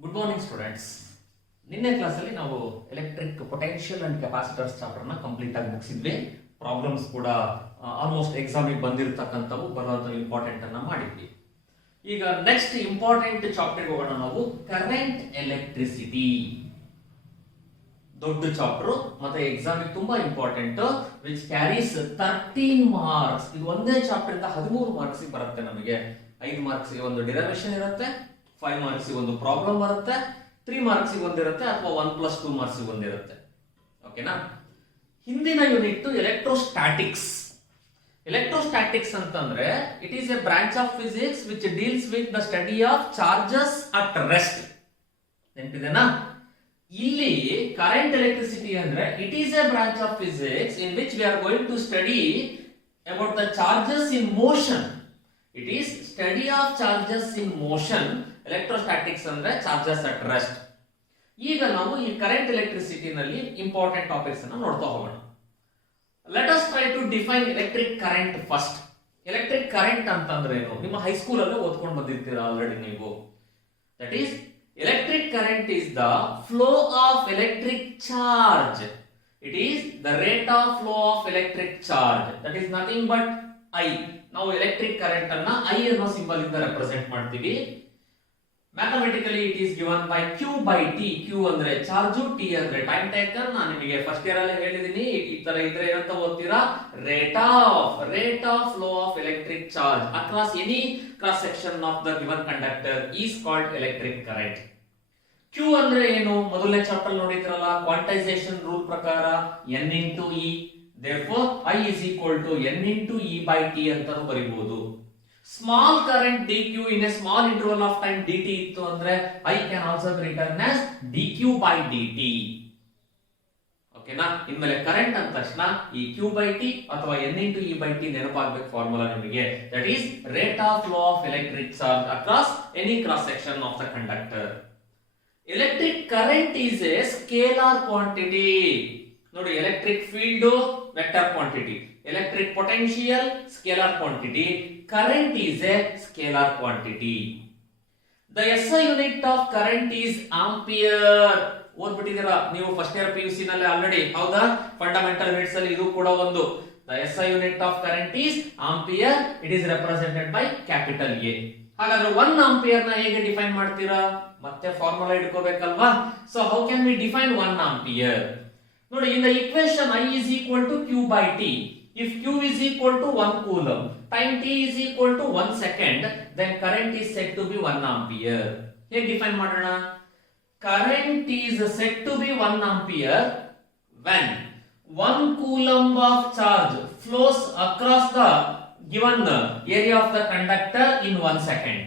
Good morning students. ನಿನ್ನೆ ಕ್ಲಾಸಲ್ಲಿ ನಾವು ಎಲೆಕ್ಟ್ರಿಕ್ ಪೊಟೆನ್ಷಿಯಲ್ ಅಂಡ್ ಕೆಪಾಸಿಟರ್ಸ್ ಚಾಪ್ಟರ್ನ ಕಂಪ್ಲೀಟ್ ಆಗಿ ಮುಗಿಸಿದ್ವಿ. ಪ್ರಾಬ್ಲಮ್ಸ್ ಕೂಡ ಆಲ್ಮೋಸ್ಟ್ ಎಕ್ಸಾಮಿಗೆ ಬಂದಿರತಕ್ಕಂಥವು ಬರುವಂಥ ಇಂಪಾರ್ಟೆಂಟ್ ಅನ್ನ ಮಾಡಿದ್ವಿ. ಈಗ ನೆಕ್ಸ್ಟ್ ಇಂಪಾರ್ಟೆಂಟ್ ಚಾಪ್ಟರ್ಗೆ ಹೋಗೋಣ ನಾವು. ಕರೆಂಟ್ ಎಲೆಕ್ಟ್ರಿಸಿಟಿ ದೊಡ್ಡ ಚಾಪ್ಟರ್ ಮತ್ತೆ ಎಕ್ಸಾಮಿಗೆ ತುಂಬಾ ಇಂಪಾರ್ಟೆಂಟ್, ವಿಚ್ ಕ್ಯಾರೀಸ್ 13 ಮಾರ್ಕ್ಸ್. ಇದು ಒಂದೇ ಚಾಪ್ಟರ್ ಇಂದ 13 ಮಾರ್ಕ್ಸ್ ಬರುತ್ತೆ ನಮಗೆ. 5 ಮಾರ್ಕ್ಸ್ ಒಂದು ಡಿರೈವೇಶನ್ ಇರುತ್ತೆ, 5 ಮಾರ್ಕ್ಸ್ ಒಂದು ಪ್ರಾಬ್ಲಮ್ ಬರುತ್ತೆ, 3 ಮಾರ್ಕ್ಸ್ ಒಂದಿರುತ್ತೆ ಅಥವಾ 1+2 ಮಾರ್ಕ್ಸ್ ಒಂದಿರುತ್ತೆ. ಓಕೆನಾ? ಹಿಂದಿನ ಯೂನಿಟ್ ಎಲೆಕ್ಟ್ರೋಸ್ಟಾಟಿಕ್ಸ್. ಎಲೆಕ್ಟ್ರೋಸ್ಟಾಟಿಕ್ಸ್ ಅಂತಂದ್ರೆ it is a branch of physics which deals with the study of charges at rest. ನೆನಪಿದೆನಾ? ಇಲ್ಲಿ ಕರೆಂಟ್ ಎಲೆಕ್ಟ್ರಿಸಿಟಿ ಅಂದ್ರೆ it is a branch of physics in which we are going to study about the charges in motion. It is study of charges in motion. Electrostatics ಅಂದ್ರೆ charges at rest. ಈಗ ನಾವು ಈ current electricity ನಲ್ಲಿ important topics ಅನ್ನು ನೋಡ್ತಾ ಹೋಗೋಣ. Let us try to define electric current first. Electric current ಅಂತಂದ್ರೆ ಏನು? ನಿಮ್ಮ ಹೈಸ್ಕೂಲ್ ಅಲ್ಲೇ ಓದ್ಕೊಂಡು ಬಂದಿರ್ತೀರಾ ಆಲ್ರೆಡಿ ನೀವು. That is electric current is the flow of electric charge. It is the rate of flow of electric charge. That is nothing but I. ನಾವು electric current ಅನ್ನ I ಅನ್ನೋ ಸಿಂಬಲ್ ಇಂದ ರೆಪ್ರೆಸೆಂಟ್ ಮಾಡ್ತೀವಿ. Mathematically it is given by Q by T. Q ಅಂದ್ರೆ charge, T ಅಂದ್ರೆ time taken. ನಾನು ನಿಮಗೆ first year ಅಲ್ಲಿ ಹೇಳಿದೀನಿ, ಈ ತರ ಇದ್ರೆ ಏನಂತ ಓದ್ತೀರಾ? Rate of flow of electric charge across any cross section of the given conductor is called electric current. Q ಅಂದ್ರೆ ಏನು? ಮೊದಲನೇ ಚಾಪ್ಟರ್ ನೋಡಿದ್ರಲ್ಲ, ಕ್ವಾಂಟೈಸೇಷನ್ ರೂಲ್ ಪ್ರಕಾರ N into E. Therefore I is equal to N into E by T ಅಂತಾನು ಬರೀಬಹುದು. Small current dq in a small interval of time dt ಇತ್ತು ಅಂದ್ರೆ I can also be written as dq by dt. ಓಕೆನಾ? ಇನ್ಮೇಲೆ current ಅಂದ ತಕ್ಷಣ ಈ Q by T ಅಥವಾ N into E by T ನೆನಪಾಗಬೇಕು ಫಾರ್ಮುಲಾ ನಿಮಗೆ. That is rate of flow of electric charge across any cross section of the conductor. Electric current is a scalar quantity. ನೋಡಿ, electric field vector quantity, electric potential scalar quantity, current is a scalar quantity. The SI unit of current is ampere. ಓದ್ಬಿಟ್ಟಿದ್ದೀರಾ ನೀವು first year PUC ನಲ್ಲಿ already, ಹೌದಾ? Fundamental units ಅಲ್ಲಿ ಇದು ಕೂಡ ಒಂದು. The SI unit of current is ampere. It is represented by capital A. ಹಾಗಾದ್ರೆ 1 ampere ನ ಹೇಗೆ ಡಿಫೈನ್ ಮಾಡ್ತೀರಾ? ಮತ್ತೆ ಫಾರ್ಮುಲಾ ಇಟ್ಕೋಬೇಕಲ್ವಾ? So how can we define 1 ampere? ನೋಡಿ, in the equation I is equal to Q by T. If Q is equal to 1 coulomb, time T is equal to 1 second, then current is said to be 1 ampere. ಹೇಗೆ define ಮಾಡೋಣ? Current is said to be 1 ampere when 1 coulomb of charge flows across the given area of the conductor in 1 second,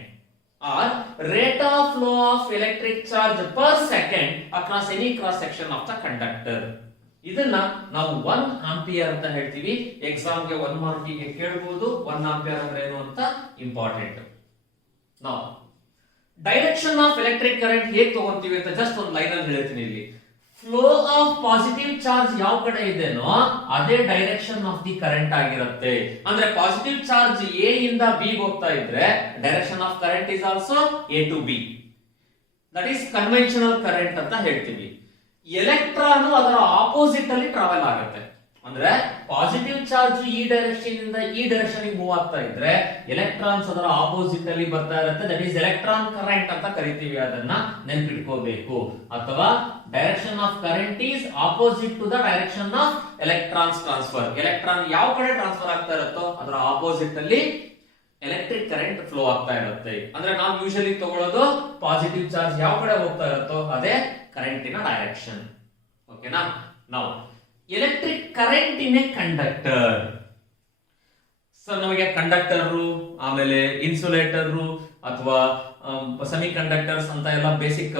or rate of flow of electric charge per second across any cross section of the conductor. ಇದನ್ನ ನಾವು 1 ampere ಅಂತ ಹೇಳ್ತೀವಿ. Exam ಗೆ 1 ಮಾರ್ಕಿಗೆ ಕೇಳಬಹುದು 1 ampere ಅಂದ್ರೆ ಏನು ಅಂತ. Important. ನಾವು ಡೈರೆಕ್ಷನ್ ಆಫ್ ಎಲೆಕ್ಟ್ರಿಕ್ ಕರೆಂಟ್ ಹೇಗೆ ತಗೊಂತೀವಿ ಅಂತ ಜಸ್ಟ್ ಒಂದು ಲೈನ್ ಅಲ್ಲಿ ಹೇಳ್ತೀನಿ. ಇಲ್ಲಿ ಫ್ಲೋ ಆಫ್ ಪಾಸಿಟಿವ್ ಚಾರ್ಜ್ ಯಾವ ಕಡೆ ಇದೆನೋ ಅದೇ ಡೈರೆಕ್ಷನ್ ಆಫ್ ದಿ ಕರೆಂಟ್ ಆಗಿರುತ್ತೆ. ಅಂದ್ರೆ ಪಾಸಿಟಿವ್ ಚಾರ್ಜ್ A ಇಂದ B ಹೋಗ್ತಾ ಇದ್ರೆ direction of current is also A to B. That is conventional current ಅಂತ ಹೇಳ್ತೀವಿ. ಎಲೆಕ್ಟ್ರಾನ್ ಅದರ ಆಪೋಸಿಟ್ ಅಲ್ಲಿ ಟ್ರಾವೆಲ್ ಆಗುತ್ತೆ. ಅಂದ್ರೆ ಪಾಸಿಟಿವ್ ಚಾರ್ಜ್ ಈ ಡೈರೆಕ್ಷನ್ ಇಂದ ಈ ಡೈರೆಕ್ಷನ್ ಗೆ ಮೂವ್ ಆಗ್ತಾ ಇದ್ರೆ ಎಲೆಕ್ಟ್ರಾನ್ಸ್ ಅದರ ಆಪೋಸಿಟ್ ಅಲ್ಲಿ ಬರ್ತಾ ಇರುತ್ತೆ. ದಟ್ ಈಸ್ ಎಲೆಕ್ಟ್ರಾನ್ ಕರೆಂಟ್ ಅಂತ ಕರಿತೀವಿ. ಅದನ್ನ ನೆನಪಿಟ್ಕೋಬೇಕು. ಅಥವಾ direction of current is opposite to the direction of electrons transfer. Electron ಯಾವ ಕಡೆ ಟ್ರಾನ್ಸ್ಫರ್ ಆಗ್ತಾ ಇರುತ್ತೋ ಅದರ ಆಪೋಸಿಟ್ ಅಲ್ಲಿ ಎಲೆಕ್ಟ್ರಿಕ್ ಕರೆಂಟ್ ಫ್ಲೋ ಆಗ್ತಾ ಇರುತ್ತೆ. ಅಂದ್ರೆ ನಾವು ಯೂಶಲಿ ತಗೊಳ್ಳೋದು ಪಾಸಿಟಿವ್ ಚಾರ್ಜ್ ಯಾವ ಕಡೆ ಹೋಗ್ತಾ ಇರುತ್ತೋ ಅದೇ ಕರೆಂಟಿನ ಡೈರೆಕ್ಷನ್. ಓಕೆನಾ? ನಾವು electric current in a conductor. So ನಮಗೆ ಕಂಡಕ್ಟರ್, ಆಮೇಲೆ ಇನ್ಸುಲೇಟರ್ ಅಥವಾ ಸೆಮಿ ಕಂಡಕ್ಟರ್ಸ್ ಅಂತ ಎಲ್ಲ basic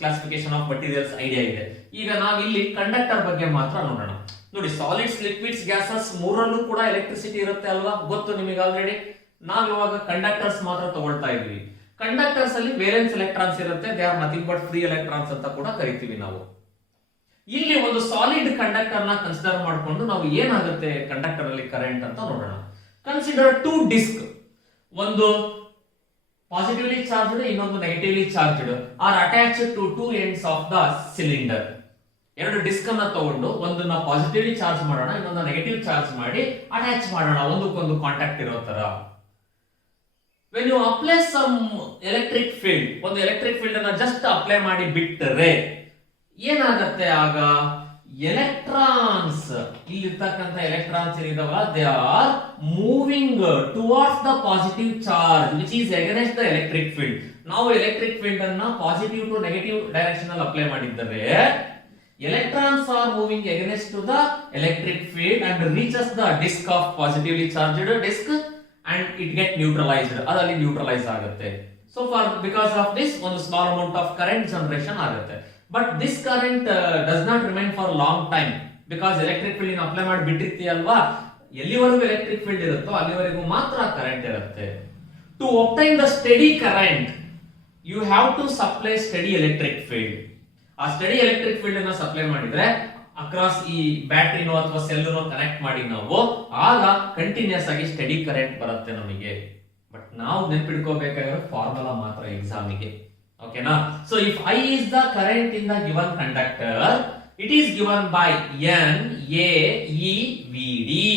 classification of materials idea ಇದೆ. ಈಗ ನಾವು ಇಲ್ಲಿ ಕಂಡಕ್ಟರ್ ಬಗ್ಗೆ ಮಾತ್ರ ನೋಡೋಣ. ನೋಡಿ, ಸಾಲಿಡ್ಸ್, ಲಿಕ್ವಿಡ್ಸ್, ಗ್ಯಾಸಸ್ ಮೂರಲ್ಲೂ ಕೂಡ ಎಲೆಕ್ಟ್ರಿಸಿಟಿ ಇರುತ್ತೆ ಅಲ್ವಾ? ಗೊತ್ತು ನಿಮಗೆ ಆಲ್ರೆಡಿ. ನಾವು ಇವಾಗ ಕಂಡಕ್ಟರ್ಸ್ ಮಾತ್ರ ತಗೊಳ್ತಾ ಇದ್ವಿ. ಕಂಡಕ್ಟರ್ಸ್ ಅಲ್ಲಿ ವೇಲೆನ್ಸ್ ಎಲೆಕ್ಟ್ರಾನ್ಸ್ ಇರುತ್ತೆ. They are nothing but free electrons ಅಂತ ಕೂಡ ಕರಿತೀವಿ ನಾವು. ಇಲ್ಲಿ ಒಂದು ಸಾಲಿಡ್ ಕಂಡಕ್ಟರ್ ನ ಕನ್ಸಿಡರ್ ಮಾಡಿಕೊಂಡು ನಾವು ಏನಾಗುತ್ತೆ ಕಂಡಕ್ಟರ್ ಅಲ್ಲಿ ಕರೆಂಟ್ ಅಂತ ನೋಡೋಣ. Consider 2 disc. ಒಂದು ಪಾಸಿಟಿವ್ಲಿ ಚಾರ್ಜ್ಡ್ ಇನ್ನೊಂದು negatively charged are attached to two ends of the cylinder. ಎರಡು ಡಿಸ್ಕ್ ಅನ್ನ ತಗೊಂಡು ಒಂದನ್ನ ಪಾಸಿಟಿವ್ಲಿ ಚಾರ್ಜ್ ಮಾಡೋಣ, ಇನ್ನೊಂದು ನೆಗೆಟಿವ್ ಚಾರ್ಜ್ ಮಾಡಿ ಅಟ್ಯಾಚ್ ಮಾಡೋಣ ಒಂದಕ್ಕೊಂದು ಕಾಂಟ್ಯಾಕ್ಟ್ ಇರೋ ತರ. When you apply some electric field, ಒಂದು ಎಲೆಕ್ಟ್ರಿಕ್ ಫೀಲ್ಡ್ ಅನ್ನ ಜಸ್ಟ್ ಅಪ್ಲೈ ಮಾಡಿ ಬಿಟ್ಟರೆ ಏನಾಗತ್ತೆ ಆಗ? ಎಲೆಕ್ಟ್ರಾನ್ಸ್, ಇಲ್ಲಿರ್ತಕ್ಕಂಥ ಎಲೆಕ್ಟ್ರಾನ್ಸ್ ಏನಿದಾವಲ್ಲ, they are moving towards the positive charge which is against the electric field. ನಾವು ಎಲೆಕ್ಟ್ರಿಕ್ ಫೀಲ್ಡ್ ಅನ್ನ ಪಾಸಿಟಿವ್ ಟು ನೆಗೆಟಿವ್ ಡೈರೆಕ್ಷನ್ ಅಲ್ಲಿ ಅಪ್ಲೈ ಮಾಡಿದ್ದರೆ electrons are moving against to the electric field and reaches the disk of positively charged disk and it get neutralized. ಅದರಲ್ಲಿ neutralise ಆಗುತ್ತೆ. So for because of this ಒಂದು small amount of current generation ಆಗುತ್ತೆ. But this current does not remain for long time because electric field ನ apply ಮಾಡಿ ಬಿಟ್ಟಿರ್ತೀಯಲ್ವಾ, ಎಲ್ಲಿವರೆಗೂ electric field ಇರುತ್ತೋ ಅಲ್ಲಿವರೆಗೂ ಮಾತ್ರ ಕರೆಂಟ್ ಇರುತ್ತೆ. To obtain the steady current you have to supply steady electric field. ಆ study electric field ಅನ್ನ supply ಮಾಡಿದ್ರೆ ಅಕ್ರಾಸ್ ಈ ಬ್ಯಾಟ್ರಿನೋ ಅಥವಾ ಸೆಲ್ನೋ ಕನೆಕ್ಟ್ ಮಾಡಿ ನಾವು ಆಗ ಕಂಟಿನ್ಯೂಸ್ ಆಗಿ ಸ್ಟಡಿ ಕರೆಂಟ್ ಬರುತ್ತೆ ನಮಗೆ. ಬಟ್ ನಾವು ನೆನಪಿಟ್ಕೋಬೇಕಾಗಿರೋ ಫಾರ್ಮುಲಾ ಮಾತ್ರ ಎಕ್ಸಾಮಿಗೆ, ಓಕೆನಾ? So if I is the current in the given conductor, it is given by N A E V D.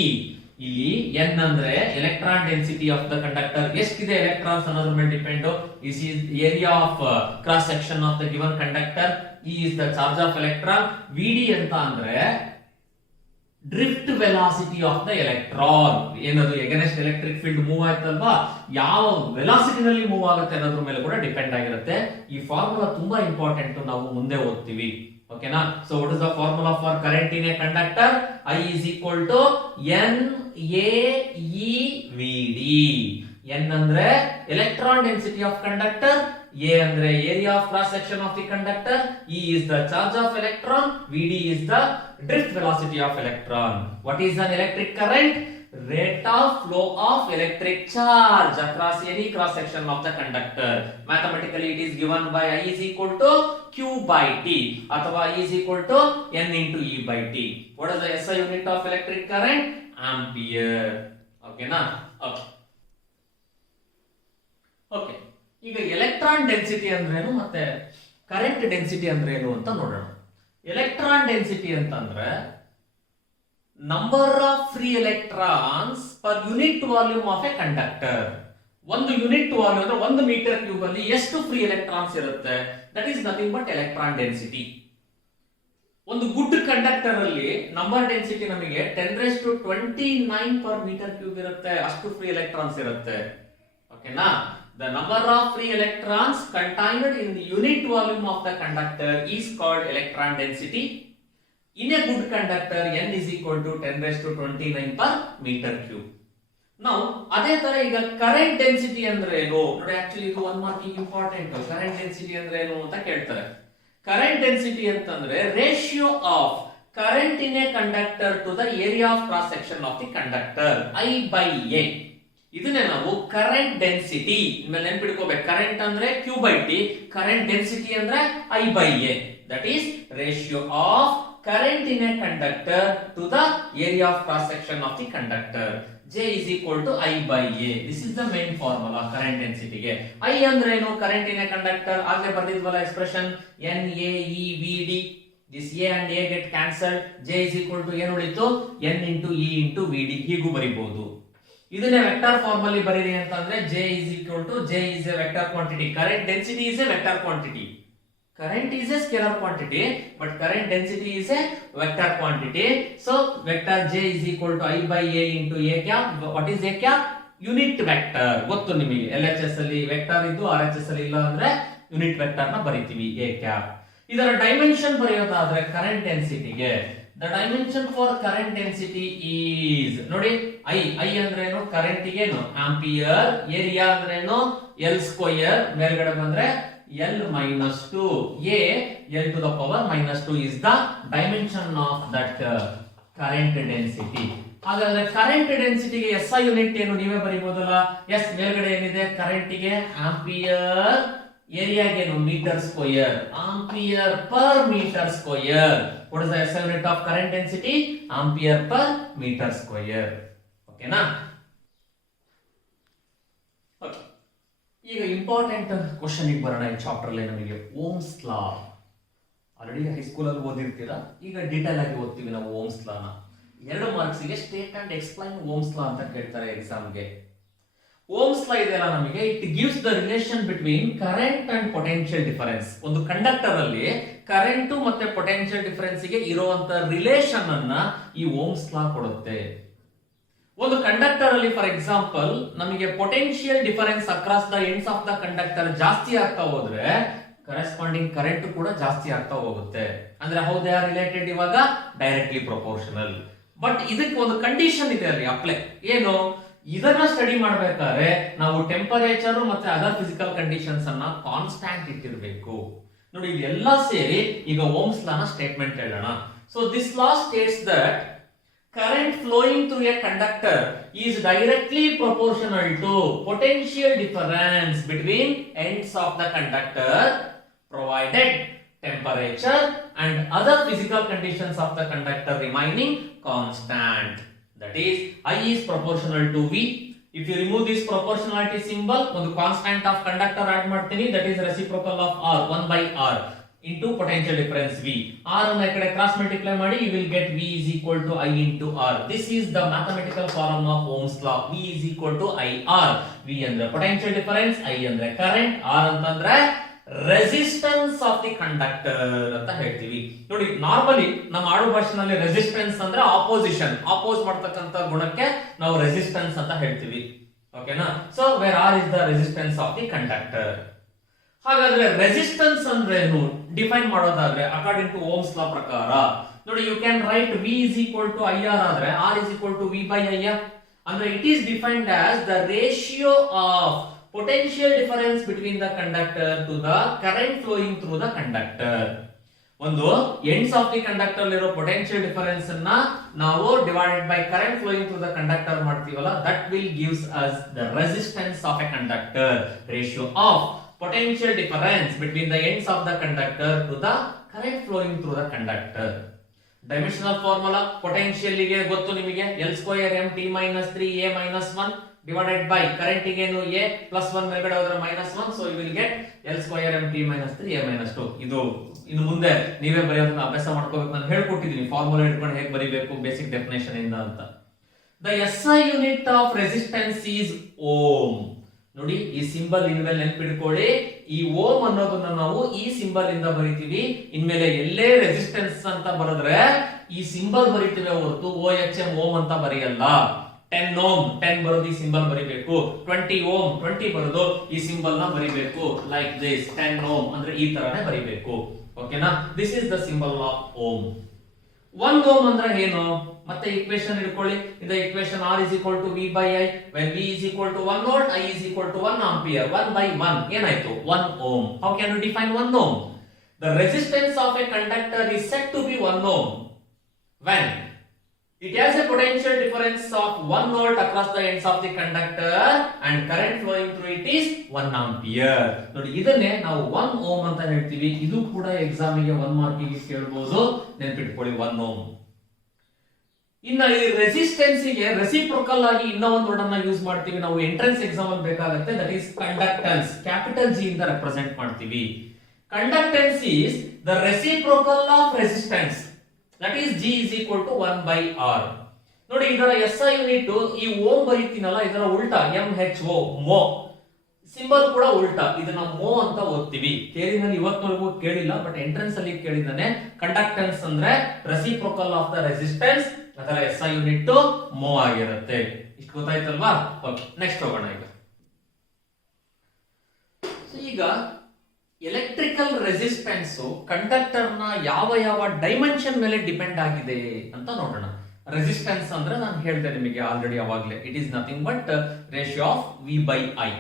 ಇಲ್ಲಿ ಎನ್ ಅಂದ್ರೆ electron density of the conductor, ಎಷ್ಟಿದೆ ಎಲೆಕ್ಟ್ರಾನ್ಸ್ ಅನ್ನೋದ್ರ ಮೇಲೆ depend. This is area of cross section of the given conductor. E is the charge of electron. Vd ಅಂತ ಅಂದ್ರೆ drift velocity of the electron. ಏನದು against electric field move ಆಯ್ತಲ್ವಾ, ಯಾವ velocity ನಲ್ಲಿ move ಆಗುತ್ತೆ ಅನ್ನೋದ್ರ ಮೇಲೆ ಕೂಡ ಡಿಪೆಂಡ್ ಆಗಿರುತ್ತೆ. ಈ ಫಾರ್ಮುಲಾ ತುಂಬಾ ಇಂಪಾರ್ಟೆಂಟ್, ನಾವು ಮುಂದೆ ಓದ್ತೀವಿ, ಓಕೆನಾ? So what is the formula for current in a conductor? I is equal to N A E V D. N ಅಂದ್ರೆ electron density of conductor, A ಅಂದ್ರೆ area of cross section of the conductor, E is the charge of electron, VD is the drift velocity of electron. What is an electric current? Rate of flow of electric charge across any cross section of the conductor. Mathematically it is given by I is equal to Q by T ಅಥವಾ I is equal to N into E by T. What is the SI unit of electric current? Ampere. Okay na? Okay. Okay. ಈಗ electron density ಅಂದ್ರೇನು ಮತ್ತೆ current density ಅಂದ್ರೇನು ಅಂತ ನೋಡೋಣ. Electron density ಅಂತಂದ್ರೆ number of free electrons per unit volume of a conductor. ಒಂದು unit volume ಅಂದ್ರೆ 1 metre cube ಅಲ್ಲಿ ಎಷ್ಟು ಫ್ರೀ ಎಲೆಕ್ಟ್ರಾನ್ಸ್ ಇರುತ್ತೆ, that is nothing but electron density. ಒಂದು ಗುಡ್ ಕಂಡಕ್ಟರ್ ಅಲ್ಲಿ ನಂಬರ್ ಡೆನ್ಸಿಟಿ ನಮಗೆ 10⁻29 ಪರ್ ಮೀಟರ್ ಕ್ಯೂಬ್ ಇರುತ್ತೆ, ಅಷ್ಟು ಫ್ರೀ ಎಲೆಕ್ಟ್ರಾನ್ಸ್ ಇರುತ್ತೆ, ಓಕೆನಾ? The number of free electrons contained in the unit volume of the conductor is called electron density. In a good conductor, N is equal to 10⁻29 per meter cube. Now, ಅದೇ ತರ ಈಗ current density ಅಂದ್ರೆ ಏನು ನೋಡಿ. Actually ಇದು one marking important. Current density ಅಂದ್ರೆ ಏನು ಅಂತ ಕೇಳ್ತಾರೆ. ಕರೆಂಟ್ ಡೆನ್ಸಿಟಿ ಅಂತಂದ್ರೆ ratio of current in a conductor to the area of cross section of the conductor, I by A. ಇದನ್ನೇ ನಾವು ಕರೆಂಟ್ ಡೆನ್ಸಿಟಿ ಮೇಲೆ ನೆನಪಿಟ್ಕೋಬೇಕು. ಕರೆಂಟ್ ಅಂದ್ರೆ Q by T, current density ಅಂದ್ರೆ I by A. That is ratio of current in a conductor to the area of cross section of the conductor. J is equal to I by A. This is the main formula current density ಗೆ. I ಅಂದ್ರೆ ಏನು? Current in a conductor. ಆಗಲೇ ಬರ್ದಿದ್ವಲ್ಲ expression N A E V D. This A and A get cancelled. J is equal to ಏನು ಉಳಿತು? N into E into V D. ಹೀಗೂ ಬರೀಬಹುದು. ಇದನ್ನೇ vector form ಅಲ್ಲಿ ಬರೀರಿ ಅಂತಂದ್ರೆ J is equal to J is a vector quantity. Current density is a vector quantity. Current is a scalar quantity, but current density is a vector quantity. So vector J is equal to I by A into A cap. What is A cap? Unit vector. ಗೊತ್ತು ನಿಮಗೆ, LHS ಅಲ್ಲಿ vector ಇದ್ದು RHS ಅಲ್ಲಿ ಇಲ್ಲ ಅಂದ್ರೆ unit vector ನ ಬರೀತೀವಿ A cap. ಇದರ ಡೈಮೆನ್ಷನ್ ಬರೆಯೋದಾದ್ರೆ ಕರೆಂಟ್ ಡೆನ್ಸಿಟಿಗೆ the dimension for current density is ನೋಡಿ I ಅಂದ್ರೆ ಏನು? ಕರೆಂಟ್ ಗೆ ಆಂಪಿಯರ್, ಏರಿಯಾ ಅಂದ್ರೆ ಏನು? L ಸ್ಕ್ವೇರ್, ಮೇಲ್ಗಡೆ ಬಂದ್ರೆ L minus 2, A L to the power minus 2 is the dimension of that current density. ಹಾಗಾದ್ರೆ ಕರೆಂಟ್ ಡೆನ್ಸಿಟಿಗೆ SI ಯೂನಿಟ್ ಏನು ನೀವೇ ಬರೀಬಹುದಲ್ಲ. ಎಸ್, ಮೇಲ್ಗಡೆ ಏನಿದೆ? ಕರೆಂಟ್ ಗೆ ಆಂಪಿಯರ್, ಏರಿಯಾಗೆ ಏನು? Metre square, ampere per metre square. What is the SI unit of current density? Ampere per meter square. ಓಕೆನಾ? Okay. ಈಗ ಇಂಪಾರ್ಟೆಂಟ್ ಕ್ವಶನ್ ಬರೋಣ ಈ ಚಾಪ್ಟರ್ ಅಲ್ಲಿ ನಮಗೆ ಓಮ್ಸ್ ಲಾ. ಆಲ್ರೆಡಿ ಹೈಸ್ಕೂಲ್ ಅಲ್ಲಿ ಓದಿರ್ತೀರಾ, ಈಗ ಡೀಟೇಲ್ ಆಗಿ ಓದ್ತೀವಿ ನಾವು ಓಮ್ಸ್ ಲಾನ. 2 ಮಾರ್ಕ್ಸ್ಗೆ state and explain Ohm's law ಅಂತ ಕೇಳ್ತಾರೆ ಎಕ್ಸಾಮ್ಗೆ. ಓಮ್ಸ್ ಲಾ ಇದೆಯಲ್ಲ ನಮಗೆ, it gives the relation between current and potential difference. ಒಂದು ಕಂಡಕ್ಟರ್ ಅಲ್ಲಿ ಕರೆಂಟ್ ಮತ್ತೆ ಪೊಟೆನ್ಷಿಯಲ್ ಡಿಫರೆನ್ಸ್ ಗೆ ಇರುವಂತ ರಿಲೇಷನ್ ಅನ್ನ ಈ ಓಮ್ಸ್ ಲಾ ಕೊಡುತ್ತೆ. ಒಂದು ಕಂಡಕ್ಟರ್ ಅಲ್ಲಿ ಫಾರ್ ಎಕ್ಸಾಂಪಲ್ ನಮಗೆ potential difference across the ends of the conductor ಜಾಸ್ತಿ ಆಗ್ತಾ ಹೋದ್ರೆ ಕರೆಸ್ಪಾಂಡಿಂಗ್ ಕರೆಂಟ್ ಕೂಡ ಜಾಸ್ತಿ ಆಗ್ತಾ ಹೋಗುತ್ತೆ. ಅಂದ್ರೆ ಹೌ ದೇ ಆರ್ ರಿಲೇಟೆಡ್, ಇವಾಗ ಡೈರೆಕ್ಟ್ಲಿ ಪ್ರಪೋರ್ಷನಲ್. ಬಟ್ ಇದಕ್ಕೆ ಒಂದು ಕಂಡೀಷನ್ ಇದೆ ಅಲ್ಲಿ ಅಪ್ಲೈ. ಏನು, ಇದನ್ನ ಸ್ಟಡಿ ಮಾಡ್ಬೇಕಾದ್ರೆ ನಾವು ಟೆಂಪರೇಚರ್ ಮತ್ತೆ ಅದರ್ ಫಿಸಿಕಲ್ ಕಂಡೀಷನ್ಸ್ ಅನ್ನ ಕಾನ್ಸ್ಟಾಂಟ್ ಇಟ್ಟಿರಬೇಕು. ನೋಡಿ ಇದೆಲ್ಲ ಸೇರಿ ಈಗ ಓಮ್ಸ್ ಲಾನ ಸ್ಟೇಟ್ಮೆಂಟ್ ಹೇಳೋಣ. So this law States that current flowing through a conductor is directly proportional to potential difference between ends of the conductor provided temperature and other physical conditions of the conductor remaining constant. That is, I is proportional to V. If you remove this proportionality symbol, one constant of conductor add ಮಾಡ್ತೀನಿ, that is reciprocal of R, 1 by R into potential difference V. R ಅನ್ನು ಈ ಕಡೆ cross multiply ಮಾಡಿ, you will get V is equal to I into R. This is the mathematical form of Ohm's law. V is equal to IR. V ಅಂದ್ರೆ potential difference, I ಅಂದ್ರೆ current, R ಅಂತಂದ್ರೆ resistance of the conductor ಅಂತ ಹೇಳ್ತೀವಿ. ನೋಡಿ normally ನಮ್ಮ ಆಡು ಭಾಷೆನಲ್ಲಿ resistance ಅಂದ್ರೆ ಆಪೋಸಿಷನ್, ಅಪೋಸ್ ಮಾಡ್ತಕ್ಕಂತ ಗುಣಕ್ಕೆ ನಾವು ರೆಸಿಸ್ಟೆನ್ಸ್ ಅಂತ ಹೇಳ್ತೀವಿ. ಓಕೆನಾ? So where R is the resistance of the conductor. ಹಾಗಾದ್ರೆ ರೆಸಿಸ್ಟೆನ್ಸ್ ಅಂದ್ರೆ ಏನು ಡಿಫೈನ್ ಮಾಡೋದಾದ್ರೆ ಅಕಾರ್ಡಿಂಗ್ ಟು ಓಮ್ಸ್ ಲಾ ಪ್ರಕಾರ ನೋಡಿ, you can write V is equal to IR ಆದ್ರೆ R is equal to V by IR. ಅಂದ್ರೆ it is defined as the ratio of potential difference between the conductor to the current flowing through the conductor. ಒಂದು ends of the conductor ಇರೋ potential difference ಅನ್ನ ನಾವು divided by current flowing through the conductor ಮಾಡ್ತೀವಲ್ಲ, that will gives us the resistance of a conductor. Ratio of potential difference between the ends of the conductor to the current flowing through the conductor. Dimensional formula potential ಗೆ ಗೊತ್ತು ನಿಮಗೆ, L square m t minus 3 a minus 1 divided by current ಗೆನು a plus 1 ಮೇಲ್ಗಡೆ ಹೋದ್ರೆ minus 1, so you will get L square m t minus 3 a minus 2. ಇದು ಇನ್ನು ಮುಂದೆ ನೀವೇ ಬರೆಯೋದನ್ನ ಅಭ್ಯಾಸ ಮಾಡ್ಕೋಬೇಕು. ನಾನು ಹೇಳ್ಕೊಟ್ಟಿದ್ದೀನಿ ಫಾರ್ಮುಲಾ ಇಟ್ಕೊಂಡು ಹೇಗೆ ಬರೀಬೇಕು ಬೇಸಿಕ್ ಡೆಫಿನೇಷನ್ ಇಂದ ಅಂತ. The SI unit of resistance is ohm. ನೋಡಿ ಈ ಸಿಂಬಲ್ ಇನ್ಮೇಲೆ ನೆನ್ಪಿಡ್ಕೊಳ್ಳಿ, ಈ ಓಮ್ ಅನ್ನೋದನ್ನ ನಾವು ಈ ಸಿಂಬಲ್ ಇಂದ ಬರಿತೀವಿ. ಇನ್ಮೇಲೆ ಎಲ್ಲೇ ರೆಸಿಸ್ಟೆನ್ಸ್ ಅಂತ ಬರೆದ್ರೆ ಈ ಸಿಂಬಲ್ ಬರಿತೀವಿ ಹೊರತು OHM ಓಮ್ ಅಂತ ಬರೆಯಲ್ಲ. 10 ಓಮ್ 10 ಬರೋದು ಈ ಸಿಂಬಲ್ ಬರಿಬೇಕು, 20 ಓಮ್ 20 ಬರೋದು ಈ ಸಿಂಬಲ್ ನ ಬರಿಬೇಕು. ಲೈಕ್ ದಿಸ್ 10 ಓಮ್ ಅಂದ್ರೆ ಈ ತರನೇ ಬರಿಬೇಕು. ಓಕೆನಾ? This is the symbol of ohm. 1 ohm ಅಂದ್ರೆ ಏನು ಮತ್ತೆ ಇಕ್ವೇಶನ್ ಇಟ್ಕೊಳ್ಳಿ. ಇದು equation R is equal to V by I. When V is equal to 1 volt, I is equal to 1 ampere. 1 by 1 ಏನಾಯ್ತು? 1 ohm. How can you define 1 ohm? The resistance of a conductor is said to be 1 ohm when it has a potential difference of 1 volt across the ends of the conductor and current flowing through it is 1 ampere. ನೋಡಿ ಇದನ್ನೇ ನಾವು 1 ohm ಅಂತ ಹೇಳ್ತೀವಿ. ಇದು ಕೂಡ exam ಗೆ 1 mark ಗೆ ಕೇಳಬಹುದು, ನೆನಪಿಟ್ಕೊಳ್ಳಿ 1 ohm. ಇನ್ನ ಈ ರೆಸಿಸ್ಟೆನ್ಸ್ ಗೆ ರೆಸಿಪ್ರೋಕಲ್ ಆಗಿ ಇನ್ನೂ ಒಂದು ವರ್ಡ್ ಅನ್ನ ಯೂಸ್ ಮಾಡ್ತೀವಿ ನಾವು, ಎಂಟ್ರೆನ್ಸ್ ಎಕ್ಸಾಮ್ ಅಲ್ಲಿ ಬೇಕಾಗುತ್ತೆ. That is conductance, capital G ಇಂದ ರೆಪ್ರೆಸೆಂಟ್ ಮಾಡ್ತೀವಿ. Conductance is the reciprocal of resistance, that is G is equal to 1 by R. ನೋಡಿ ಇದರ SI ಯೂನಿಟ್ ಈ ಓಮ್ ಬರೀತೀನಲ್ಲ, ಇದರ ಉಲ್ಟಾ MHO, ಮೋ ಸಿಂಬಲ್ ಕೂಡ ಉಲ್ಟಾ, ಇದನ್ನ ಮೋ ಅಂತ ಓದ್ತೀವಿ. ಕೇಳಿನಲ್ಲಿ ಇವತ್ತಿನವರೆಗೂ ಕೇಳಿಲ್ಲ, ಬಟ್ ಎಂಟ್ರೆನ್ಸ್ ಅಲ್ಲಿ ಕೇಳಿದ್ದಾನೆ. ಕಂಡಕ್ಟೆನ್ಸ್ ಅಂದ್ರೆ ರೆಸಿಪ್ರೋಕಲ್ ಆಫ್ ದ ರೆಸಿಸ್ಟೆನ್ಸ್, ಅದರ SI ಯೂನಿಟ್ ಮೋ ಆಗಿರುತ್ತೆ. ಇಷ್ಟು ಗೊತ್ತಾಯ್ತಲ್ವಾ? ಓಕೆ, ನೆಕ್ಸ್ಟ್ ಹೋಗೋಣ. ಈಗ ಎಲೆಕ್ಟ್ರಿಕಲ್ ರೆಸಿಸ್ಟೆನ್ಸ್ ಕಂಡಕ್ಟರ್ ನ ಯಾವ ಯಾವ ಡೈಮೆನ್ಷನ್ ಮೇಲೆ ಡಿಪೆಂಡ್ ಆಗಿದೆ ಅಂತ ನೋಡೋಣ. ರೆಸಿಸ್ಟೆನ್ಸ್ ಅಂದ್ರೆ ನಾನು ಹೇಳಿದೆ ನಿಮಗೆ ಆಲ್ರೆಡಿ ಅವಾಗಲೇ, it is nothing but ratio of V by I.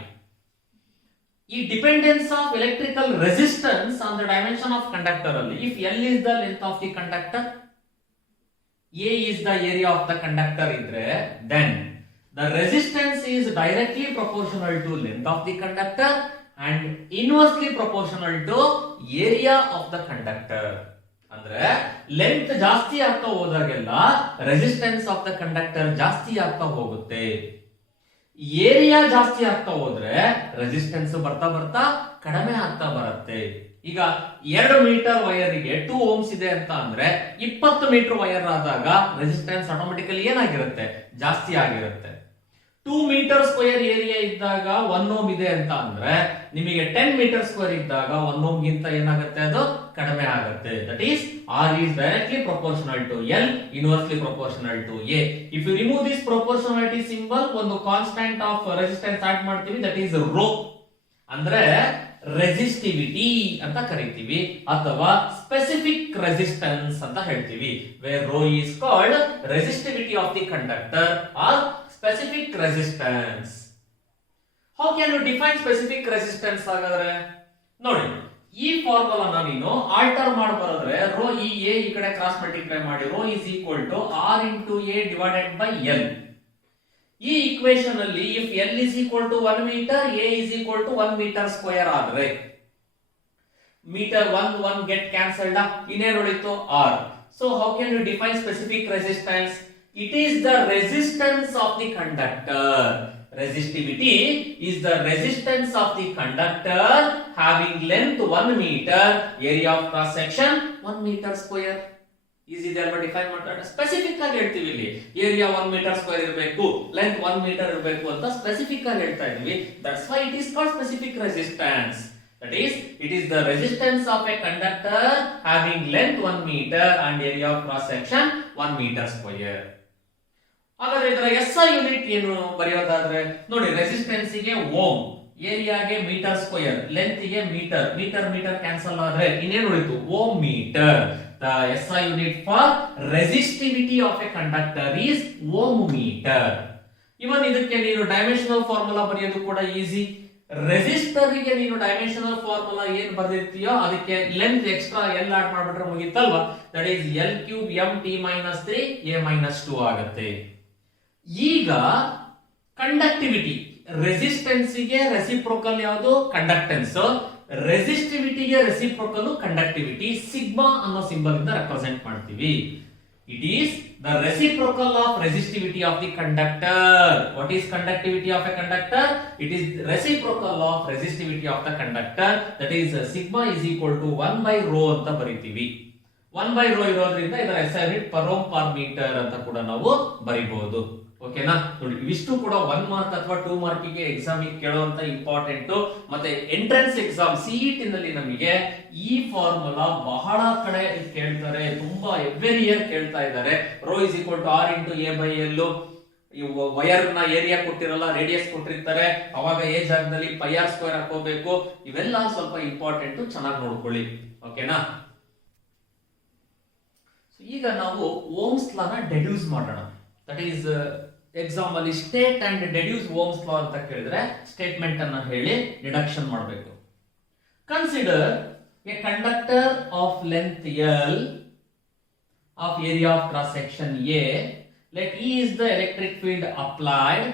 ಈ dependence of electrical resistance on the dimension of conductor ಅಲ್ಲಿ, if L is the length of the conductor, A is the area of the conductor ಇದ್ರೆ, then the resistance is directly proportional to length of the conductor and inversely proportional to area of the conductor. ಅಂದ್ರೆ length ಜಾಸ್ತಿ ಆಗ್ತಾ ಹೋದಾಗೆಲ್ಲ resistance of the conductor ಜಾಸ್ತಿ ಆಗ್ತಾ ಹೋಗುತ್ತೆ. Area ಜಾಸ್ತಿ ಆಗ್ತಾ ಹೋದ್ರೆ ರೆಸಿಸ್ಟೆನ್ಸ್ ಬರ್ತಾ ಬರ್ತಾ ಕಡಿಮೆ ಆಗ್ತಾ ಬರುತ್ತೆ. ಈಗ 2 ಮೀಟರ್ ವೈರ್ಗೆ 2 ಓಮ್ಸ್ ಇದೆ ಅಂತ ಅಂದ್ರೆ 20 ಮೀಟರ್ ವೈರ್ ಆದಾಗ ರೆಸಿಸ್ಟೆನ್ಸ್ ಆಟೋಮೆಟಿಕಲಿ ಏನಾಗಿರುತ್ತೆ, ಜಾಸ್ತಿ ಆಗಿರುತ್ತೆ. 2 ಮೀಟರ್ ಸ್ಕ್ವೇರ್ ಏರಿಯಾ ಇದ್ದಾಗ 1 ಓಮ್ ಇದೆ ಅಂತ ಅಂದ್ರೆ ನಿಮಗೆ 10 ಮೀಟರ್ ಸ್ಕ್ವೇರ್ ಇದ್ದಾಗ 1 ಓಮ್ ಗಿಂತ ಏನಾಗುತ್ತೆ, ಅದು ಕಡಿಮೆ ಆಗುತ್ತೆ. That is R is directly proportional to L, inversely proportional to A. If you remove this proportionality symbol, ಒಂದು ಕಾನ್ಸ್ಟೆಂಟ್ ಆಫ್ ರೆಸಿಸ್ಟೆನ್ಸ್ ಆಡ್ ಮಾಡ್ತೀವಿ, ದಟ್ ಈಸ್ ರೋ. ಅಂದ್ರೆ ರೆಸಿಸ್ಟಿವಿಟಿ ಅಂತ ಕರಿತೀವಿ ಅಥವಾ ಸ್ಪೆಸಿಫಿಕ್ ರೆಸಿಸ್ಟೆನ್ಸ್ ಅಂತ ಹೇಳ್ತೀವಿ. Where rho is called resistivity of the conductor or specific resistance. How can you define specific resistance ಹಾಗಾದ್ರೆ ನೋಡಿ, ಈ ಫಾರ್ಮುಲಾನ ನೀನು ಆಲ್ಟರ್ ಮಾಡಿ ಬರೆದ್ರೆ ರೋ ಈ ಎ ಈ ಕಡೆ ಕ್ರಾಸ್ ಮಲ್ಟಿಪ್ಲೈ ಮಾಡಿ rho is equal to R into A divided by L. ಈ ಇಕ್ವೇಶನ್ ಅಲ್ಲಿ if L is equal to 1 metre, A is equal to 1 metre square ಆದ್ರೆ ಮೀಟರ್ 1 ಗೆಟ್ ಕ್ಯಾನ್ಸಲ್ಡ್, ಇನ್ನೇನು ಉಳಿತು R. So how can you define specific resistance? It is the resistance of the conductor. Resistivity is the resistance of the conductor having length 1 meter, area of cross section 1 meter square. Easy there but define ಮಾಡ್ತಾರೆ. Specific ಆಗಿ ಹೇಳ್ತೀವಿ ಇಲ್ಲಿ area 1 metre square ಇರಬೇಕು, length 1 metre ಇರಬೇಕು ಅಂತ specific ಆಗಿ ಹೇಳ್ತಾ ಇದೀವಿ. That's why it is called specific resistance. That is, it is the resistance of a conductor having length 1 meter and area of cross section 1 meter square. ಹಾಗಾದ್ರೆ ಇದರ SI unit ಏನು ಬರೆಯೋದಾದ್ರೆ ನೋಡಿ, resistance ಗೆ ಓಮ್, ಏರಿಯಾಗೆ metre square, length ಗೆ metre, metre metre cancel ಆದ್ರೆ ಇನ್ನೇನು ಉಳಿತು, ohm metre. The SI unit for resistivity of a conductor is ohm metre. Even ಇದಕ್ಕೆ ನೀನು ಡೈಮೆನ್ಷನಲ್ ಫಾರ್ಮುಲಾ ಬರೆಯೋದು ಕೂಡ ಈಸಿ. ರೆಸಿಸ್ಟರ್ ಗೆ ನೀನು ಡೈಮೆನ್ಷನಲ್ ಫಾರ್ಮುಲಾ ಏನ್ ಬರ್ದಿರ್ತೀಯೋ ಅದಕ್ಕೆ ಲೆಂತ್ ಎಕ್ಸ್ಟ್ರಾ ಎಲ್ ಆಡ್ ಮಾಡ್ಬಿಟ್ರೆ ಮುಗಿತಲ್ವಾ. That is L cube mt minus 3 a minus 2 ಆಗುತ್ತೆ. ಈಗ ಕಂಡಕ್ಟಿವಿಟಿ, ರೆಸಿಸ್ಟೆನ್ಸ್ ಗೆ ರೆಸಿಪ್ರೋಕಲ್ ಯಾವುದು, ಕಂಡಕ್ಟೆನ್ಸ್. ರೆಸಿಸ್ಟಿವಿಟಿಗೆ ರೆಸಿಪ್ರೋಕಲ್ ಕಂಡಕ್ಟಿವಿಟಿ. ಸಿಗ್ಮಾ ಅನ್ನೋ ಸಿಂಬಲ್ ಇಂದ ರೆಪ್ರೆಸೆಂಟ್ ಮಾಡ್ತೀವಿ. It is the reciprocal of resistivity of the conductor. What is conductivity of a conductor? It is reciprocal of resistivity of the conductor. That is sigma is equal to 1 by rho ಅಂತ ಬರೀತೀವಿ. 1 by rho ಇರೋದ್ರಿಂದ ಇದರ SI unit per ohm per metre ಅಂತ ಕೂಡ ನಾವು ಬರೀಬಹುದು. ಓಕೆನಾ? ನೋಡಿ, ಇವಿಷ್ಟು ಕೂಡ 1 ಮಾರ್ಕ್ ಅಥವಾ 2 ಮಾರ್ಕಿಗೆ ಎಕ್ಸಾಮ್ ಕೇಳುವಂತ ಇಂಪಾರ್ಟೆಂಟ್. ಮತ್ತೆ ಎಂಟ್ರೆನ್ಸ್ ಎಕ್ಸಾಮ್ CET ನಲ್ಲಿ ನಮಗೆ ಈ ಫಾರ್ಮುಲಾ ಬಹಳ ಕಡೆ ಕೇಳ್ತಾರೆ, ತುಂಬಾ ಎವ್ರಿ ಇಯರ್ ಕೇಳ್ತಾ ಇದ್ದಾರೆ. Rho is equal to R into A by L. Wire ನ ಏರಿಯಾ ಕೊಟ್ಟಿರಲ್ಲ, ರೇಡಿಯಸ್ ಕೊಟ್ಟಿರ್ತಾರೆ, ಅವಾಗ ಏ ಜಾಗದಲ್ಲಿ ಪೈ ಆರ್ ಸ್ಕ್ವೇರ್ ಹಾಕೋಬೇಕು. ಇವೆಲ್ಲ ಸ್ವಲ್ಪ ಇಂಪಾರ್ಟೆಂಟ್, ಚೆನ್ನಾಗಿ ನೋಡ್ಕೊಳ್ಳಿ. ಓಕೆನಾ? ಈಗ ನಾವು ಓಮ್ಸ್ ಲಾನ ಡೆಡ್ಯೂಸ್ ಮಾಡೋಣ. ದಟ್ ಈಸ್ ಎಕ್ಸಾಮ್ ಅಲ್ಲಿ state and deduce Ohm's law ಅಂತ ಕೇಳಿದ್ರೆ ಸ್ಟೇಟ್ಮೆಂಟ್ ಅನ್ನ ಹೇಳಿ ಡಿಡಕ್ಷನ್ ಮಾಡಬೇಕು. Consider a conductor of length L of area of cross section A. Let E is the electric field applied,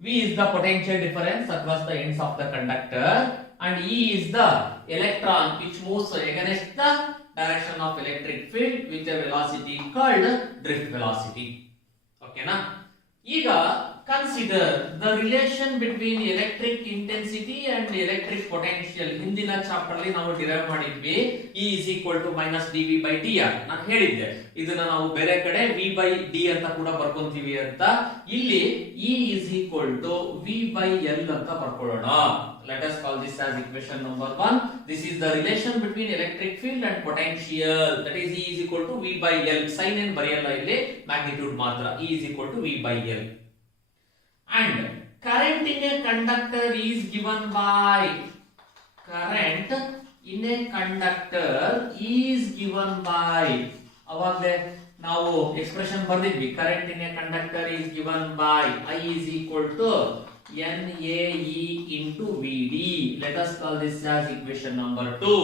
V is the potential difference across the ends of the conductor, and E is the electron which moves against the direction of electric field with a velocity called drift velocity. Okay na? ಈಗ consider the relation between electric intensity and electric potential. ಹಿಂದಿನ chapter ಅಲ್ಲಿ ನಾವು derive ಮಾಡಿದ್ವಿ E is equal to minus dV by dr. ನಾನು ಹೇಳಿದ್ದೆ ಇದನ್ನ ನಾವು ಬೇರೆ ಕಡೆ V by d ಅಂತ ಕೂಡ ಬರ್ಕೊಂತೀವಿ ಅಂತ. ಇಲ್ಲಿ E is equal to V by L ಅಂತ ಬರ್ಕೊಳ್ಳೋಣ. Let us call this as equation number 1. This is the relation between electric field and potential. That is E is equal to V by L. Sign ಏನು ಬರೆಯಲ್ಲ ಇಲ್ಲಿ, magnitude ಮಾತ್ರ. E is equal to V by L. And current in a conductor is given by, current in a conductor is given by, ಅವಾಗಲೇ ನಾವು expression ಬರ್ದಿದ್ವಿ. Current in a conductor is given by I is equal to NaE into Vd. Let us call this as equation number 2.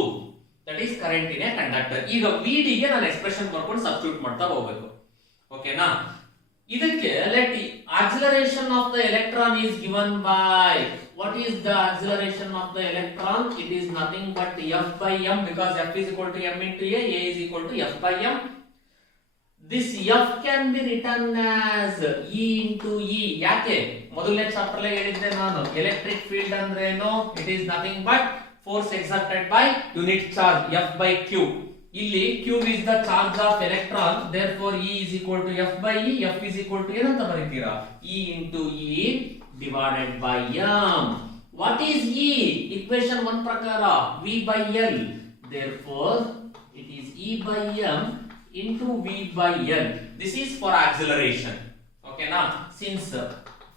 That is current in a conductor. ಈಗ Vd ಗೆ ನಾನು expression ಬರ್ಕೊಂಡು substitute ಮಾಡ್ತಾ ಹೋಗಬೇಕು. ಓಕೆನಾ? ಇದಕ್ಕೆ let acceleration of the electron is given by, what is the acceleration of the electron? It is nothing but F by m, because F is equal to m into A is equal to F by m. This F can be written as E into E. ಯಾಕೆ ಮೊದಲನೇ chapter ಅಲ್ಲಿ ಹೇಳಿದ್ದೆ ನಾನು electric field ಅಂದ್ರೆ ಏನು, it is nothing but force exerted by unit charge F by Q. ಇಲ್ಲಿ Q is the charge of electron, therefore E is equal to F by E. F is equal to ಏನಂತ ಬರೀತೀರಾ, E into E divided by M. What is E? Equation 1 ಪ್ರಕಾರ V by L. Therefore it is E by M into V by L. This is for acceleration. Okay now, since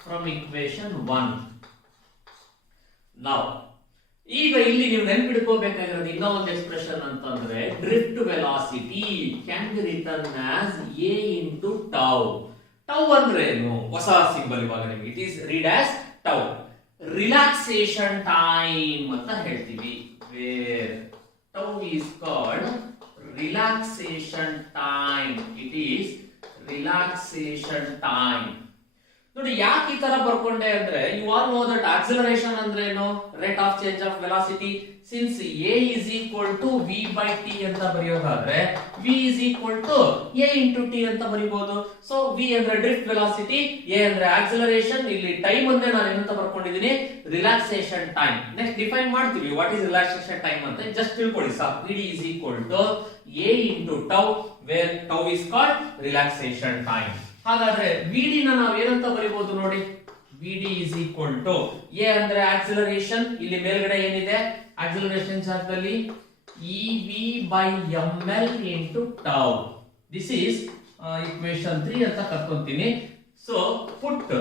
from equation 1. Now ಈಗ ಇಲ್ಲಿ ನೀವು ನೆನಪಿಟ್ಕೋಬೇಕಾಗಿರೋದು ಇನ್ನೂ ಒಂದು expression ಅಂತಂದ್ರೆ drift velocity can be return as a into tau. tau ಅಂದ್ರೆ ಏನು, ಹೊಸ symbol ಇವಾಗ ನಿಮಗೆ it is read as tau. Relaxation time ಅಂತ ಹೇಳ್ತೀವಿ, wear tau is called relaxation time. It is relaxation time. ನೋಡಿ ಯಾಕೆ ಈ ತರ ಬರ್ಕೊಂಡೆ ಅಂದ್ರೆ you are know that acceleration ಅಂದ್ರೆ ಏನು, rate of change of velocity. Since a is equal to v by t ಅಂತ ಬರೆಯೋದಾದ್ರೆ v is equal to a into t ಅಂತ ಬರೀಬಹುದು. ಸೊ v ಅಂದ್ರೆ ಡ್ರಿಫ್ಟ್ ವೆಲಾಸಿಟಿ, a ಅಂದ್ರೆ ಆಕ್ಸಿಲರೇಷನ್. ಇಲ್ಲಿ time ಅಂದ್ರೆ ನಾನು ಏನಂತ ಬರ್ಕೊಂಡಿದ್ದೀನಿ, ರಿಲ್ಯಾಕ್ಸೇಷನ್ ಟೈಮ್. ನೆಕ್ಸ್ಟ್ ಡಿಫೈನ್ ಮಾಡ್ತೀವಿ what is relaxation time ಅಂತ, ಜಸ್ಟ್ ತಿಳ್ಕೊಳ್ಳಿ ಸಾಕು. vd is equal to a into tau, where tau is called relaxation time. ಹಾಗಾದ್ರೆ vd ನ ನಾವು ಏನಂತ ಬರೀಬಹುದು ನೋಡಿ, vd is equal to a ಅಂದ್ರೆ ಆಕ್ಸಿಲರೇಷನ್, ಇಲ್ಲಿ ಮೇಲ್ಗಡೆ ಏನಿದೆ ಆಕ್ಸಿಲರೇಷನ್ ಜಾಗದಲ್ಲಿ ev by ml into tau. This is equation 3 ಅಂತ ಕರ್ಕೊಂತೀನಿ. So put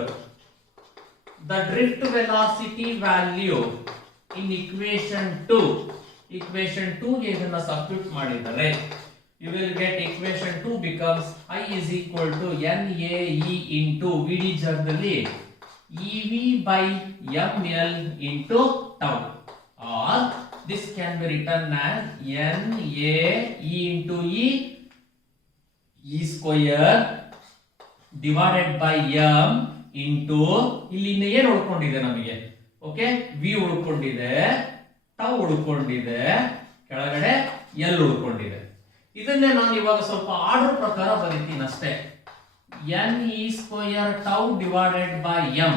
the drift velocity value in equation 2. Equation 2 ಗೆ ಇದನ್ನ ಸಬ್ಸ್ಟಿಟ್ಯೂಟ್ ಮಾಡಿದರೆ you will get equation 2 becomes I is equal to NAE into VD ಜಾಗದಲ್ಲಿ EV by ML into tau, or this can be written as NAE into E square divided by M into ಇಲ್ಲಿ ಏನು ಉಳ್ಕೊಂಡಿದೆ ನಮಗೆ, okay V ಉಳ್ಕೊಂಡಿದೆ, tau ಉಳ್ಕೊಂಡಿದೆ, ಕೆಳಗಡೆ L ಉಳ್ಕೊಂಡಿದೆ. ಇದನ್ನೇ ನಾನು ಇವಾಗ ಸ್ವಲ್ಪ order ಪ್ರಕಾರ ಬರೀತೀನಿ ಅಷ್ಟೇ. n e square tau divided by m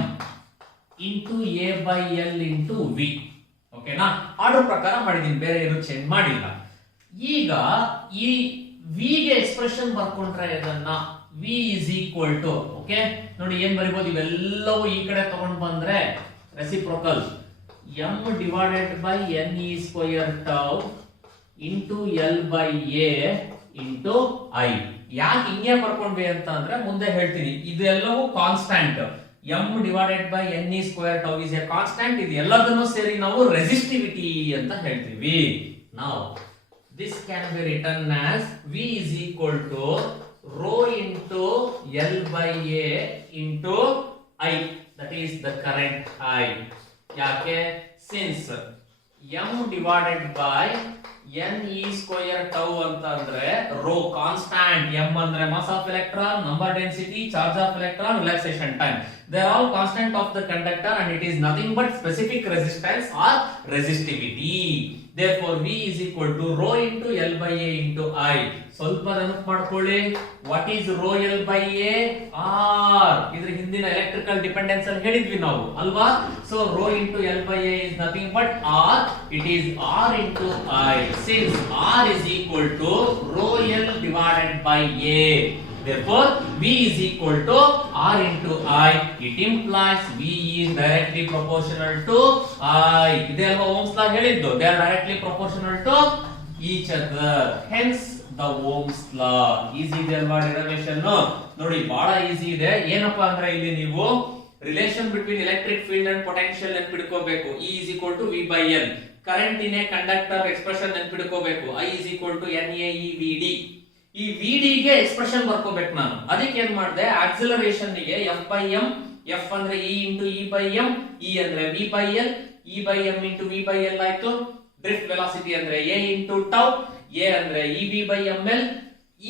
into a by l into v. ಓಕೆನಾ, ಆರ್ಡರ್ ಪ್ರಕಾರ ಮಾಡಿದೀನಿ, ಬೇರೆ ಏನು ಚೇಂಜ್ ಮಾಡಿಲ್ಲ. ಈಗ ಈ v ಗೆ ಎಕ್ಸ್ಪ್ರೆಷನ್ ಬರ್ಕೊಂಡ್ರೆ ಇದನ್ನ v is equal to, okay ನೋಡಿ ಏನ್ ಬರಿಬಹುದು, ಇವೆಲ್ಲವೂ ಈ ಕಡೆ ತಗೊಂಡು ಬಂದ್ರೆ reciprocal m divided by n e square tau into L by A into I. ಯಾಕೆ ಹಿಂಗೆ ಬರ್ಕೊಂಡ್ವಿ ಅಂತ ಅಂದ್ರೆ ಮುಂದೆ ಹೇಳ್ತೀನಿ. ಇದೆಲ್ಲವೂ constant, m divided by n e square tau is a constant. ಇದು ಎಲ್ಲದನ್ನು ಸೇರಿ ನಾವು ರೆಸಿಸ್ಟಿವಿಟಿ ಅಂತ ಹೇಳ್ತೀವಿ. Now this can be written as v is equal to rho into L by A into I, that is the current I. ಯಾಕೆ, since m divided by n e square tau ಅಂತ ಅಂದ್ರೆ rho constant, m ಅಂದ್ರೆ mass of electron, number density, charge of electron, relaxation time, they are all constant of the conductor and it is nothing but specific resistance or resistivity. Therefore v is equal to rho into L by A into I. ಸ್ವಲ್ಪ ನೆನಪು ಮಾಡ್ಕೊಳ್ಳಿ, what is rho L by A? R. ಇದ್ರ ಹಿಂದಿನ electrical dependence ಅಲ್ಲಿ ಹೇಳಿದ್ವಿ ನಾವು ಅಲ್ವಾ. So rho into L by A is nothing but R. It is R into I. Since R is equal to rho L divided by A, therefore V is equal to R into I. It implies V is directly proportional to I. ಇದೆಲ್ಲ Ohm's law ಹೇಳಿದ್ದು, they are directly proportional to each other. Hence the Ohm's law. Easy ಇದೆ ಅಲ್ವಾ derivation? ನೋಡಿ ಬಹಳ easy ಇದೆ. ಏನಪ್ಪಾ ಅಂದ್ರೆ ಇಲ್ಲಿ ನೀವು relation between electric field and potential ನೆನ್ಪಿಡ್ಕೋಬೇಕು. E is equal to V by L. Current in a conductor expression ನೆನ್ಪಿಡ್ಕೋಬೇಕು. I is equal to NAEVD. ಈ VD ಗೆ ಎಕ್ಸ್ಪ್ರೆಷನ್ ಬರ್ಕೋಬೇಕು ನಾನು. ಅದಕ್ಕೆ ಏನ್ ಮಾಡಿದೆ, ಆಕ್ಸಿಲರೇಷನ್ ಗೆ F by M, F ಅಂದ್ರೆ E into E by M, E ಅಂದ್ರೆ V by L, E by M into V by L ಆಯ್ತು. ಡ್ರಿಫ್ಟ್ ವೆಲಾಸಿಟಿ ಅಂದ್ರೆ A into tau, A ಅಂದ್ರೆ EV by ML.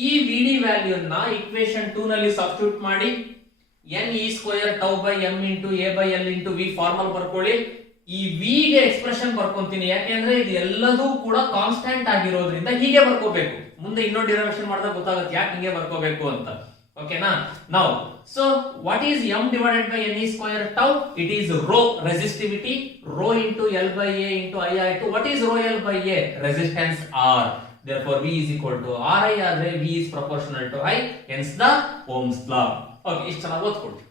ಈ VD ವ್ಯಾಲ್ಯೂ ನ equation 2 ನಲ್ಲಿ substitute ಮಾಡಿ n e square tau by m into a by l into v formal ಬರ್ಕೊಳ್ಳಿ. ಈ v ಗೆ ಎಕ್ಸ್ಪ್ರೆಷನ್ ಬರ್ಕೊಂತೀನಿ, ಯಾಕೆಂದ್ರೆ ಇದು ಎಲ್ಲದೂ ಕೂಡ ಕಾನ್ಸ್ಟೆಂಟ್ ಆಗಿರೋದ್ರಿಂದ ಹೀಗೆ ಬರ್ಕೋಬೇಕು. ಮುಂದೆ ಇನ್ನೊಂದು ಡಿರೈವೇಶನ್ ಮಾಡಿದಾಗ ಗೊತ್ತಾಗುತ್ತೆ ಯಾಕೆ ಹಿಂಗೆ ಬರ್ಕೋಬೇಕು ಅಂತ. ಓಕೆನಾ? Now so what is m divided by n square tau? It is rho, resistivity, rho into L by A into II2. What is rho L by A? Resistance R. Therefore V is equal to Ri, ಆದರೆ V is proportional to I, hence the Ohm's law. Okay, ಇಷ್ಟು ಚೆನ್ನಾಗಿ ಓದ್ಕೊಳ್ತೀವಿ.